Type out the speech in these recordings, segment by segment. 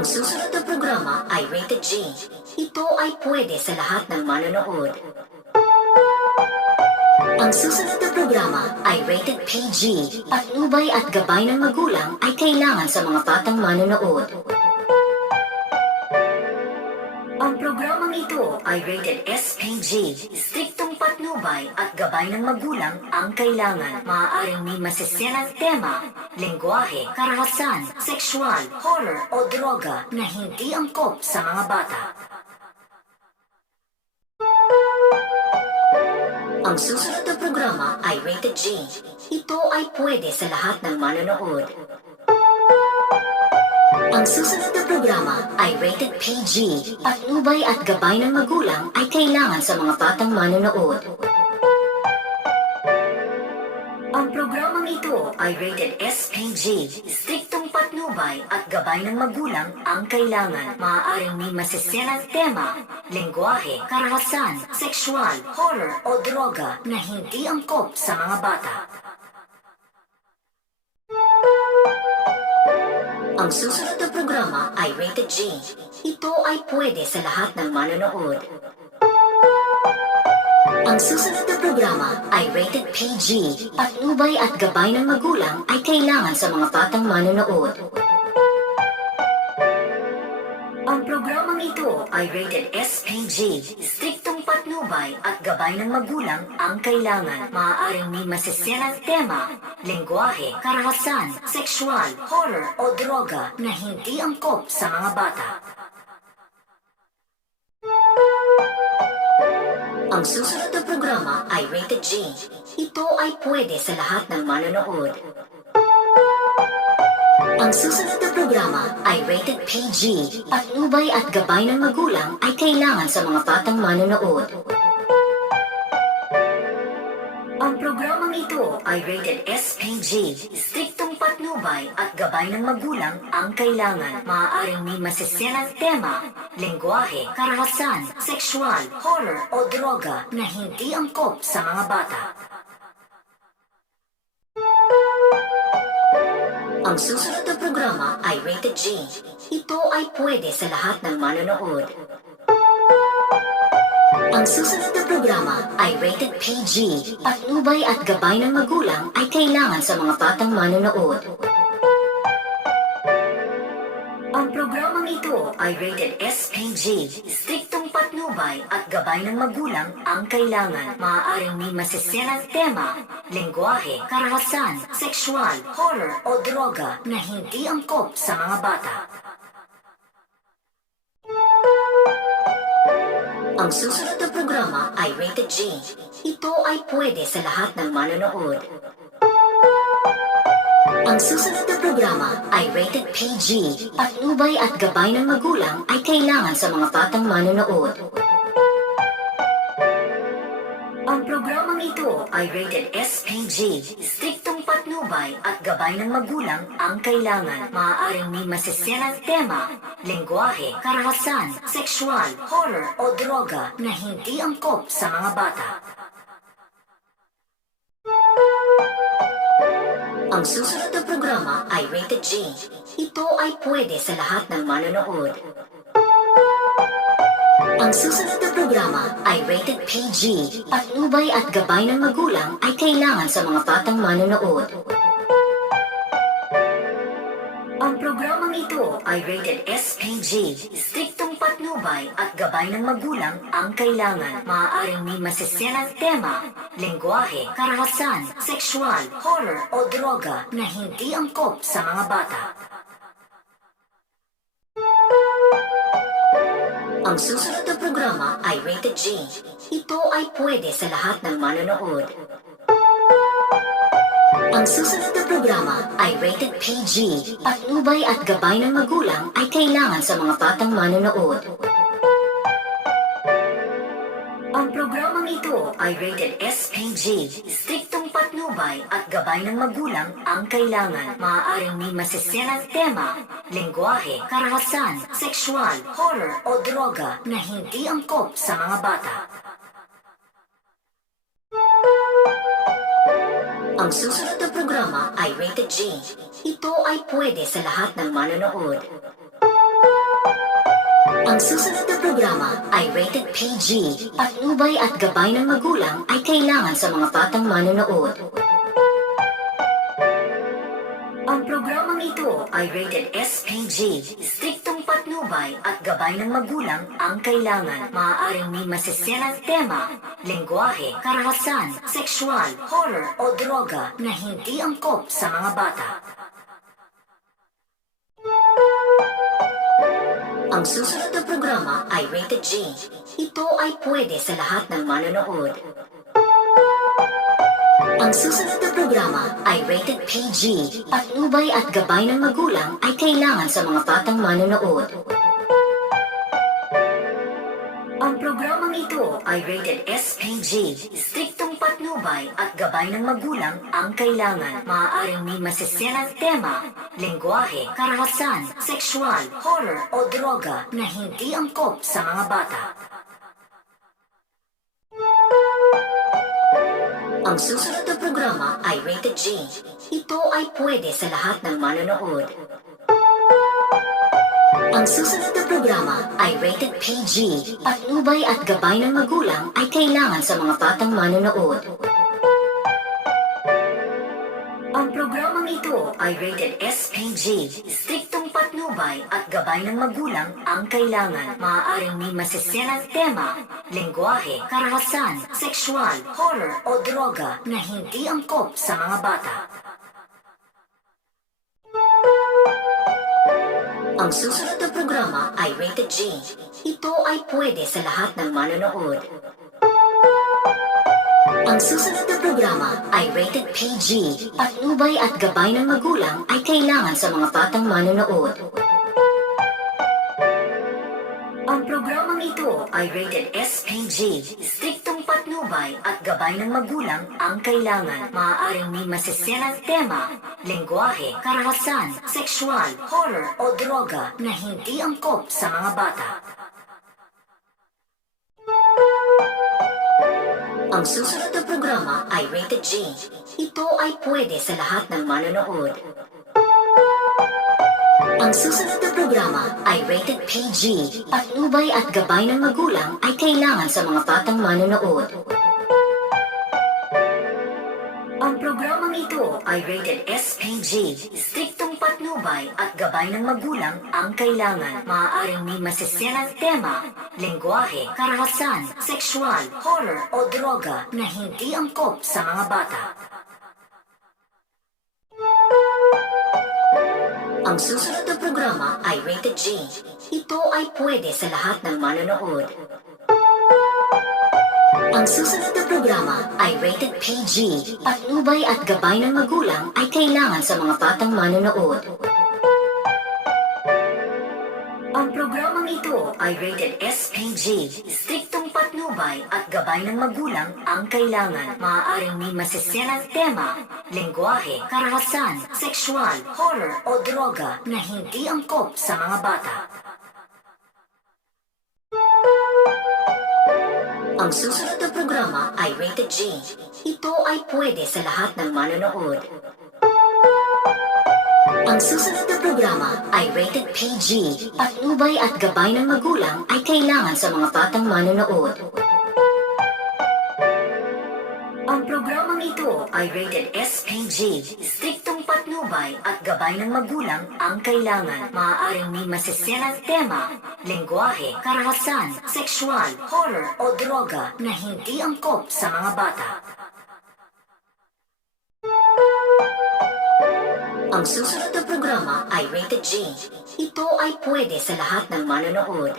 Ang susunod na programa ay rated G. Ito ay pwede sa lahat ng manonood. Ang susunod na programa ay rated PG. Patnubay at gabay ng magulang ay kailangan sa mga batang manonood. Ang programang ito ay rated SPG. Striktong patnubay at gabay ng magulang ang kailangan. Maaaring may masiselang tema, lengguwahe, karahasan, sexual, horror o droga na hindi angkop sa mga bata. Ang susunod na programa ay rated G. Ito ay pwede sa lahat ng manonood. Ang susunod na programa ay rated PG. Patnubay at gabay ng magulang ay kailangan sa mga batang manonood. Ang programang ito ay rated SPG. Striktong patnubay at gabay ng magulang ang kailangan. Maaaring may masiselang tema, lengguwahe, karahasan, sexual, horror o droga na hindi angkop sa mga bata. Ang susunod na programa ay rated G. Ito ay pwede sa lahat ng manonood. Ang susunod na programa ay rated PG. Patnubay at gabay ng magulang ay kailangan sa mga batang manonood. Ang programang ito ay rated SPG. Striktong patnubay at gabay ng magulang ang kailangan. Maaaring may masiselang tema, lengguwahe, karahasan, sexual, horror o droga na hindi angkop sa mga bata. Ang susunod na programa ay rated G. Ito ay pwede sa lahat ng manonood. Ang susunod na programa ay rated PG. Patnubay at gabay ng magulang ay kailangan sa mga batang manonood. Ang programang ito ay rated SPG. Striktong patnubay at gabay ng magulang ang kailangan. Maaaring may masiselang tema, lengguwahe, karahasan, sexual, horror o droga na hindi angkop sa mga bata. Ang susunod na programa ay rated G. Ito ay pwede sa lahat ng manonood. Ang susunod na programa ay rated PG. Patnubay at gabay ng magulang ay kailangan sa mga batang manonood. Ang programang ito ay rated SPG. Striktong patnubay at gabay ng magulang ang kailangan. Maaaring may masiselang tema, lengguwahe, karahasan, sexual, horror o droga na hindi angkop sa mga bata. Ang susunod na programa ay rated G. Ito ay pwede sa lahat ng manonood. Ang susunod na programa ay rated PG. Patnubay at gabay ng magulang ay kailangan sa mga batang manonood. Ang programang ito ay rated SPG. Striktong patnubay at gabay ng magulang ang kailangan. Maaaring may masiselang tema, lengguwahe, karahasan, sexual, horror o droga na hindi angkop sa mga bata. Ang susunod na programa ay rated G. Ito ay pwede sa lahat ng manonood. Ang susunod na programa ay rated PG. Patnubay at gabay ng magulang ay kailangan sa mga batang manonood. Ang programang ito ay rated SPG. Striktong patnubay at gabay ng magulang ang kailangan. Maaaring may masiselang tema, lengguwahe, karahasan, sexual, horror o droga na hindi angkop sa mga bata. Ang susunod na programa ay rated G. Ito ay pwede sa lahat ng manonood. Ang susunod na programa ay rated PG. Patnubay at gabay ng magulang ay kailangan sa mga batang manonood. Ang programang ito ay rated SPG. Striktong patnubay at gabay ng magulang ang kailangan. Maaaring may masiselang tema, lengguwahe, karahasan, sexual, horror o droga na hindi angkop sa mga bata. Ang susunod na programa ay rated G. Ito ay pwede sa lahat ng manonood. Ang susunod na programa ay rated PG. Patnubay at gabay ng magulang ay kailangan sa mga batang manonood. Ang programang ito ay rated SPG. Striktong patnubay at gabay ng magulang ang kailangan. Maaaring may masiselang tema, lengguwahe, karahasan, sexual, horror o droga na hindi angkop sa mga bata. Ang susunod na programa ay rated G. Ito ay pwede sa lahat ng manonood. Ang susunod na programa ay rated PG. Patnubay at gabay ng magulang ay kailangan sa mga batang manonood. Ang programang ito ay rated SPG. Striktong patnubay at gabay ng magulang ang kailangan. Maaaring may masiselang tema, lengguwahe, karahasan, sexual, horror o droga na hindi angkop sa mga bata. Ang susunod na programa ay rated G. Ito ay pwede sa lahat ng manonood. Ang susunod na programa ay rated PG. Patnubay at gabay ng magulang ay kailangan sa mga batang manonood. Ang programang ito ay rated SPG. Striktong patnubay at gabay ng magulang ang kailangan. Maaaring may masiselang tema, lengguwahe, karahasan, sexual, horror o droga na hindi angkop sa mga bata. Ang susunod na programa ay rated G. Ito ay pwede sa lahat ng manonood. Ang susunod na programa ay rated PG. Patnubay at gabay ng magulang ay kailangan sa mga batang manonood. Ang programang ito ay rated SPG. Striktong patnubay at gabay ng magulang ang kailangan. Maaaring may masiselang tema, lengguwahe, karahasan, sexual, horror o droga na hindi angkop sa mga bata. Ang susunod na programa ay rated G. Ito ay pwede sa lahat ng manonood. Ang susunod na programa ay rated PG. Patnubay at gabay ng magulang ay kailangan sa mga batang manonood. Ang programang ito ay rated SPG. Striktong patnubay at gabay ng magulang ang kailangan. Maaaring may masiselang tema, lengguwahe, karahasan, sexual, horror o droga na hindi angkop sa mga bata. Ang susunod na programa ay rated G. Ito ay pwede sa lahat ng manonood. Ang susunod na programa ay rated PG. Patnubay at gabay ng magulang ay kailangan sa mga batang manonood. Ang programang ito ay rated SPG. Striktong patnubay at gabay ng magulang ang kailangan. Maaaring may masiselang tema, lengguwahe, karahasan, sexual, horror o droga na hindi angkop sa mga bata. Ang susunod na programa ay rated G. Ito ay pwede sa lahat ng manonood. Ang susunod na programa ay rated PG. Patnubay at gabay ng magulang ay kailangan sa mga batang manonood. Ang programang ito ay rated SPG. Striktong patnubay at gabay ng magulang ang kailangan. Maaaring may masiselang tema, lengguwahe, karahasan, sexual, horror o droga na hindi angkop sa mga bata. Ang susunod na programa ay rated G. Ito ay pwede sa lahat ng manonood.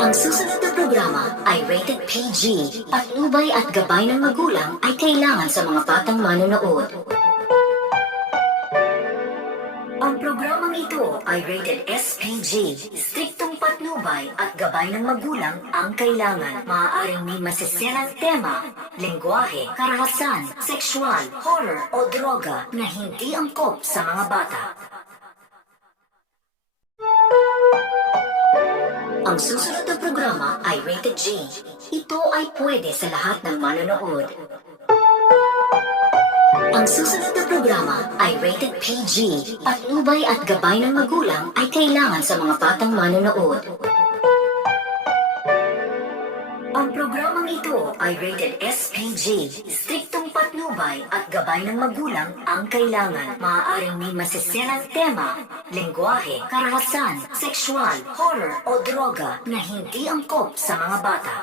Ang susunod na programa ay rated PG. Patnubay at gabay ng magulang ay kailangan sa mga batang manonood. Ang programang ito ay rated SPG. Striktong patnubay at gabay ng magulang ang kailangan. Maaaring may masiselang tema, lengguwahe, karahasan, sexual, horror o droga na hindi angkop sa mga bata. Ang susunod na programa ay rated G. Ito ay pwede sa lahat ng manonood. Ang susunod na programa ay rated PG. Patnubay at gabay ng magulang ay kailangan sa mga batang manonood. Ang programang ito ay rated SPG. Striktong patnubay at gabay ng magulang ang kailangan. Maaaring may masisirang tema, lengguwahe, karahasan, sexual, horror o droga na hindi angkop sa mga bata.